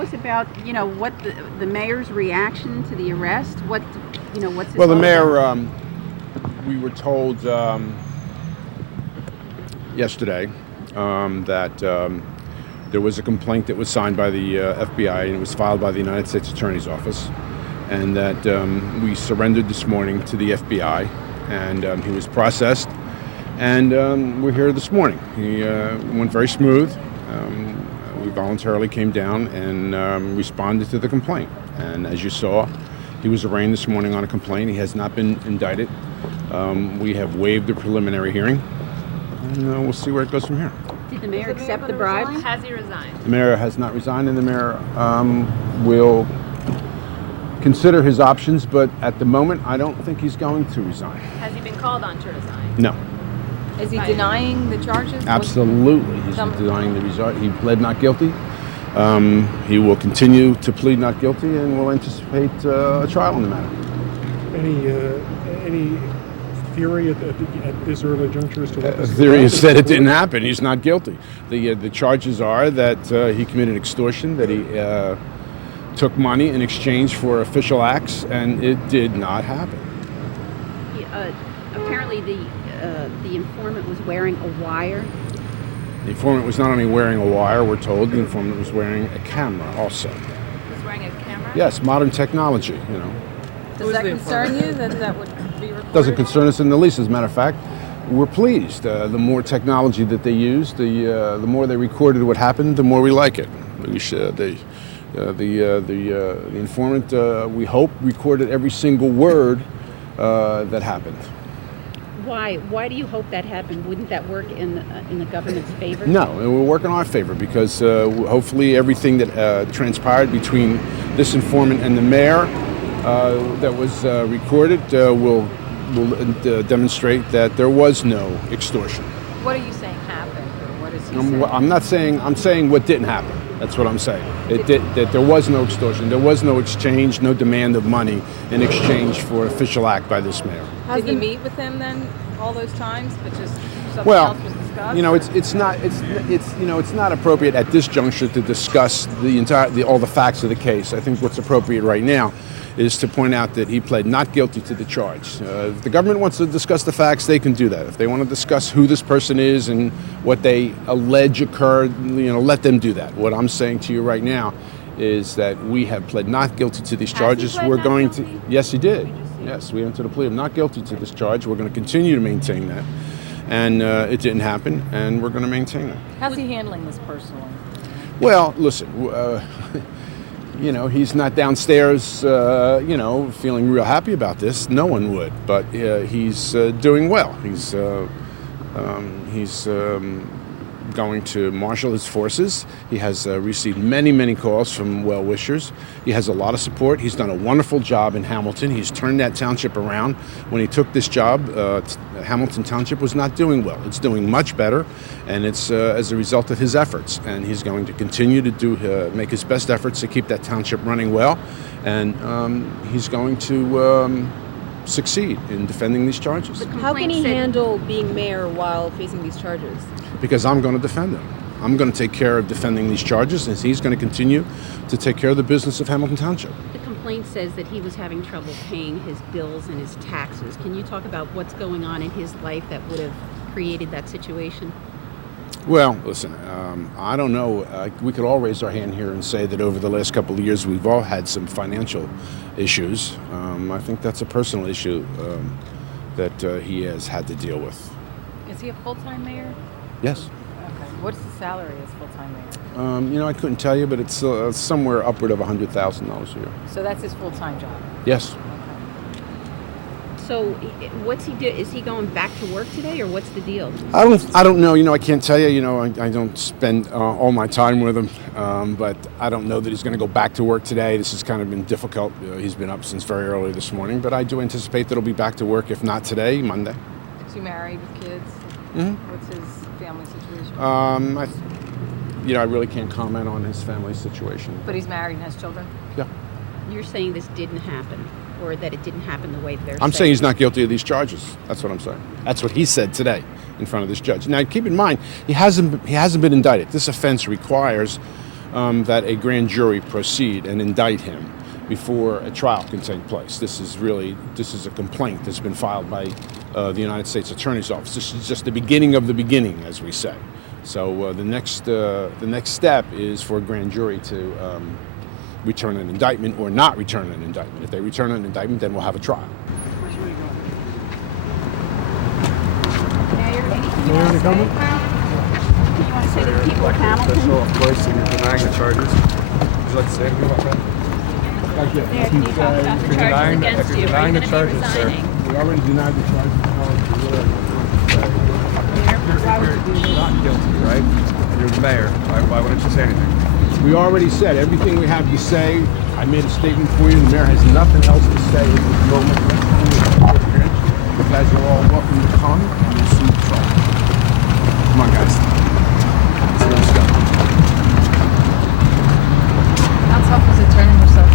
tell us about, what the mayor's reaction to the arrest? What's his Well, the all mayor, about? we were told yesterday that there was a complaint that was signed by the FBI and it was filed by the United States Attorney's Office, and that we surrendered this morning to the FBI, and he was processed, and we're here this morning. He went very smooth. We voluntarily came down and responded to the complaint, and as you saw, he was arraigned this morning on a complaint. He has not been indicted. We have waived the preliminary hearing, and we'll see where it goes from here. Did the mayor accept the bribe? Has he resigned? The mayor has not resigned, and the mayor will consider his options, but at the moment, I don't think he's going to resign. Has he been called on to resign? No, Is he denying the charges? absolutely. He's denying the result. He pled not guilty. He will continue to plead not guilty, and will anticipate a trial in the matter. Any theory at this early juncture as to what The this is theory about? is that it didn't happen. He's not guilty. The charges are that he committed extortion, that he took money in exchange for official acts, and it did not happen. Apparently, the informant was wearing a wire. The informant was not only wearing a wire, we're told, the informant was wearing a camera also. He was wearing a camera? Yes, modern technology, Does that concern you that would be recorded? Doesn't concern us in the least. As a matter of fact, we're pleased. The more technology that they used, the more they recorded what happened, the more we like it. The informant, we hope, recorded every single word that happened. Why do you hope that happened? Wouldn't that work in the government's favor? No, it will work in our favor because hopefully everything that transpired between this informant and the mayor that was recorded will demonstrate that there was no extortion. What are you saying happened, or what is he saying? I'm saying what didn't happen. That's what I'm saying. That there was no extortion. There was no exchange, no demand of money in exchange for official act by this mayor. Did he meet with him then all those times, but just something Well, else was discussed? it's not appropriate at this juncture to discuss all the facts of the case. I think what's appropriate right now is to point out that he pled not guilty to the charge. If the government wants to discuss the facts, they can do that. If they want to discuss who this person is and what they allege occurred, let them do that. What I'm saying to you right now is that we have pled not guilty to these charges. Has he pled We're not going guilty? to. Yes, he did. Yes, we entered a plea of not guilty to this charge. We're going to continue to maintain that, and it didn't happen, and we're going to maintain it. How's he handling this personally? Well, listen. He's not downstairs, feeling real happy about this. No one would, but he's doing well. He's going to marshal his forces. He has received many, many calls from well-wishers. He has a lot of support. He's done a wonderful job in Hamilton. He's turned that township around. When he took this job, Hamilton Township was not doing well. It's doing much better, and it's as a result of his efforts. And he's going to continue to make his best efforts to keep that township running well, and he's going to succeed in defending these charges. How can he handle being mayor while facing these charges? Because I'm going to defend him. I'm going to take care of defending these charges, and he's going to continue to take care of the business of Hamilton Township. The complaint says that he was having trouble paying his bills and his taxes. Can you talk about what's going on in his life that would have created that situation? Well, listen, I don't know. We could all raise our hand here and say that over the last couple of years we've all had some financial issues. I think that's a personal issue that he has had to deal with. Is he a full-time mayor? Yes. Okay. What's the salary as full-time mayor? I couldn't tell you, but it's somewhere upward of $100,000 a year. So that's his full-time job? Yes. So what's he do? Is he going back to work today, or what's the deal? I don't know. I can't tell you. I don't spend all my time with him, but I don't know that he's going to go back to work today. This has kind of been difficult. He's been up since very early this morning, but I do anticipate that he'll be back to work, if not today, Monday. Is he married with kids? Mm-hmm. What's his family situation? I really can't comment on his family situation. But he's married and has children? Yeah. You're saying this didn't happen, or that it didn't happen the way they're I'm saying he's not guilty of these charges. That's what I'm saying. That's what he said today in front of this judge. Now, keep in mind, he hasn't been indicted. This offense requires that a grand jury proceed and indict him before a trial can take place. This is a complaint that's been filed by the United States Attorney's Office. This is just the beginning of the beginning, as we say. So the next step is for a grand jury to return an indictment or not return an indictment. If they return an indictment, then we'll have a trial. Mayor, anything Mayor, any comment? you want to say to the people of Hamilton? Official, of course, and you're denying the charges. Would you like to say anything about that? Thank you. Mayor, can you talk about the If you're charges denying- against if you're you? Are denying you the going to be charges, sir. resigning? We already denied the charge. You're not guilty, right? You're the mayor. Why wouldn't you say anything? We already said everything we have to say. I made a statement for you. The mayor has nothing else to say at this moment. You guys are all welcome to come and we'll see the trial. Come on, guys. Let's go. Council officer turning herself